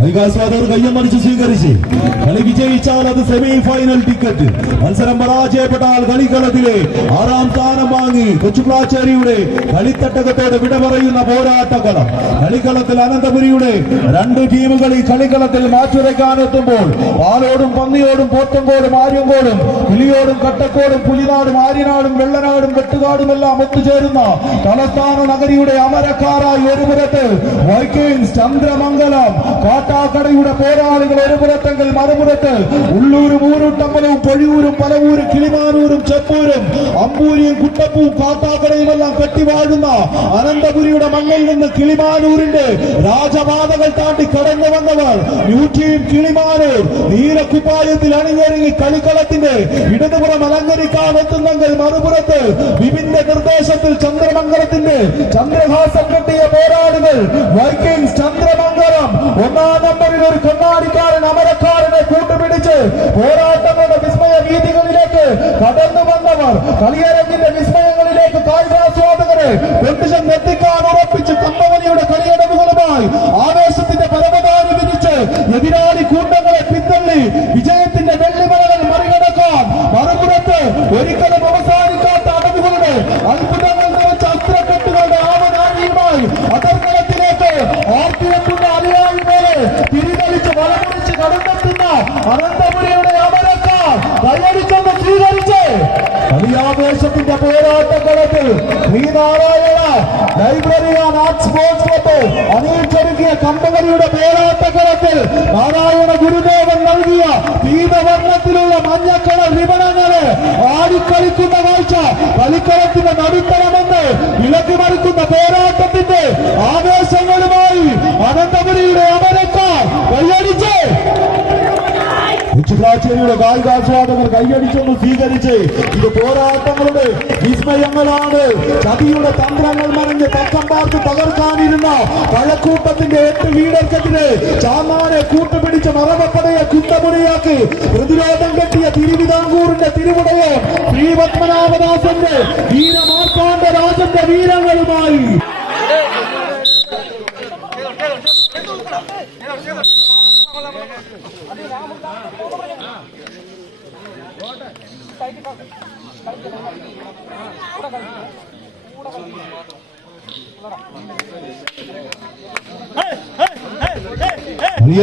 വൈകാസ്വാദർ കയ്യമടിച്ച് സ്വീകരിച്ച് കളി വിജയിച്ചാൽ അത് സെമി ഫൈനൽ ടിക്കറ്റ്. മത്സരം പരാജയപ്പെട്ടാൽ കളിക്കളത്തിലെ 6ാം സ്ഥാനം വാങ്ങി കൊച്ചുപ്ലാച്ചേരിയുടെ കളിത്തട്ടകത്തോട് വിട പറയുന്ന പോരാട്ടക്കളം. കളിക്കളത്തിൽ അനന്തപുരിയുടെ 2 ടീമുകൾ ഈ കളിക്കളത്തിൽ മാറ്റുരയ്ക്കാനെത്തുമ്പോൾ പാലോടും പന്നിയോടും പോത്തങ്കോടും ആര്യങ്കോടും പുലിയോടും കട്ടക്കോടും പുലിനാടും ആര്യനാടും വെള്ളനാടും വെട്ടുകാടുമെല്ലാം ഒത്തുചേരുന്ന തലസ്ഥാന നഗരിയുടെ അമരക്കാരായി ഒരു പുറത്ത് വൈക്കിങ്സ് ചന്ദ്രമംഗലം കാട്ടാക്കടയുടെ പോരാളികൾ ഒരു പുറത്തെങ്കിൽ മറുപുറത്ത് ഉള്ളൂരും ഊരുട്ടമ്പലവും പൊഴിയൂരും പലവൂരും കിളിമാനൂരും ചെപ്പൂരും അമ്പൂരിയും കുട്ടപ്പൂവും കാട്ടാക്കടയും എല്ലാം കെട്ടിവാഴുന്ന അനന്തപുരിയുടെ മണ്ണിൽ നിന്ന് കിളിമാനൂരിന്റെ രാജപാതകൾ താണ്ടി കടന്നു വന്നവർ ന്യൂറ്റീം കിളിമാനൂർ നീലക്കുപ്പായത്തിൽ അണിഞ്ഞൊരുങ്ങി കളിക്കളത്തിന്റെ ഇടതുപുറം അലങ്കരിക്കാൻ എത്തുന്നെങ്കിൽ മറുപുറത്ത് വിഭിന്ന നിർദ്ദേശത്തിൽ ചന്ദ്രമംഗലത്തിന്റെ ചന്ദ്രഹാസം കെട്ടിയ പോരാളികൾ വൈക്കിങ്സ് ചന്ദ്രമംഗലം 1ാം നമ്പറിൽ ഒരു കണ്ണാടിക്കാരൻ അമരക്കാരനെ കൂട്ടുപിടിച്ച് പോരാട്ടങ്ങളുടെ വിസ്മയ വീതികളിലേക്ക് കടന്നു വന്നവർ കളിയരങ്ങിന്റെ വിസ്മയങ്ങളിലേക്ക് കായികാസ്വാദകരെ പെട്ടിഷൻ എത്തിക്കാൻ ഉറപ്പിച്ച് കമ്പവനിയുടെ കളിയടവുകളുമായി ആവേശത്തിന്റെ പരമതാനി വിധിച്ച് എതിരാളി കൂട്ടങ്ങളെ പിന്തള്ളി വിജയത്തിന്റെ വെള്ളിമലകൾ മറികടക്കാൻ മറുപുറത്ത് ഒരിക്കലും അവസാനിക്കാത്ത അടവുകളുടെ അത്ഭുതങ്ങൾ നിറച്ച അസ്ത്രക്കെട്ടുകളുടെ ആവനാഴിയുമായി അതർക്കളത്തിലേക്ക് ആർത്തിയെത്തുന്ന അറിയായി മേലെ തിരിതളിച്ച് വളമുടിച്ച് കടന്നെത്തുന്ന അനന്തപുരിയുടെ അമരക്കാർ കൈയടിച്ചൊന്ന് സ്വീകരിച്ച് കളിയാവേശത്തിന്റെ പോരാട്ടക്കളത്തിൽ Sreenarayana library and arts sports club അണിയിച്ചൊരുക്കിയ കമ്പവനിയുടെ പോരാട്ടക്കളത്തിൽ നാരായണ ഗുരുദേവൻ നൽകിയ പീതവർണ്ണത്തിലുള്ള മഞ്ഞക്കള വിപണങ്ങളെ ആടിക്കളിക്കുന്ന കാഴ്ച കളിക്കളത്തിന്റെ നടുത്തണമെന്ന് വിലക്ക് മറിക്കുന്ന പോരാട്ടത്തിന്റെ ആവേശങ്ങളുമായി അനന്തപുരിയുടെ അമരക്കാർ കൈയടിച്ച് കൊച്ചുപ്ലാച്ചേരിയുടെ കായികാസ്വാദകർ കൈയടിച്ചൊന്ന് സ്വീകരിച്ച് ഇത് പോരാട്ടങ്ങളുടെ വിസ്മയങ്ങളാണ്. ചതിയുടെ തന്ത്രങ്ങൾ മറിഞ്ഞ് തക്കം പാർത്ത് തകർക്കാനിരുന്ന കഴക്കൂട്ടത്തിന്റെ 8 വീടർക്കെതിരെ ചാമാനെ കൂട്ടുപിടിച്ച് മറവപ്പടയെ കുന്തമുടിയാക്കി പ്രതിരോധം കെട്ടിയ തിരുവിതാംകൂറിന്റെ തിരുവുടയെ ശ്രീപത്മനാഭദാസന്റെ വീരമാർത്താണ്ഡ രാജന്റെ വീരങ്ങളുമായി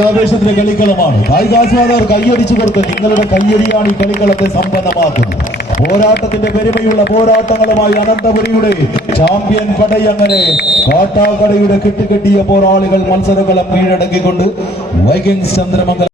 ആവേശത്തിന്റെ കളിക്കളമാണ്. കായികാസ്വാദകർ കൈയടിച്ചു കൊടുത്ത് നിങ്ങളുടെ കയ്യടിയാണ് ഈ കളിക്കളത്തെ സമ്പന്നമാക്കുന്നത്. പോരാട്ടത്തിന്റെ പെരുമയുള്ള പോരാട്ടങ്ങളുമായി അനന്തപുരിയുടെ ചാമ്പ്യൻ പടയങ്ങനെ കാട്ടാക്കടയുടെ കെട്ടുകെട്ടിയ പോരാളികൾ മത്സരകളം കീഴടക്കിക്കൊണ്ട് വൈകിങ്സ് ചന്ദ്രമംഗലം